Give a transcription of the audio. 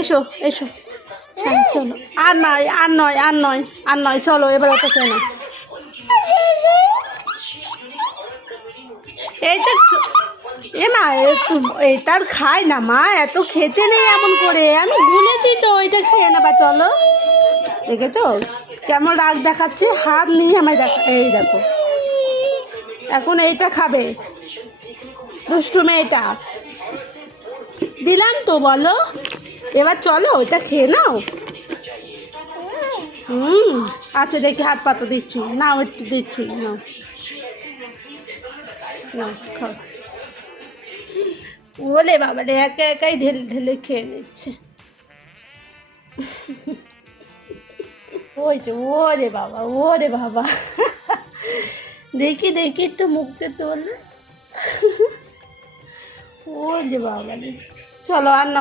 এসো এসো, হ্যাঁ চলো। আর নয় আর নয় আর নয় আর নয়, চলো এবার ওটা খেয়ে নাও। এইটা এ মা, এটার খাই না মা, এত খেতে নেই এমন করে, আমি ভুলেছি তো, এটা খেয়ে নেবা চলো। দেখেছো কেমন রাগ দেখাচ্ছে, হাত নিয়ে আমায় দেখা, এই দেখো এখন এইটা খাবে, দুষ্টু মেয়েটা। দিলাম তো, বলো এবার চলো ওইটা খেয়ে নাও। আচ্ছা দেখি হাত পাতা দিচ্ছি, নাও একটু দিচ্ছি, নাও নাও খাও। বলে বাবা রে, একা একাই ঢেলে ঢেলে খেয়ে নিচ্ছে। ওই যে, ওরে বাবা, ওরে বাবা, দেখি দেখি তো মুখে তোলে। ও যে বাবা রে, চলো আর না।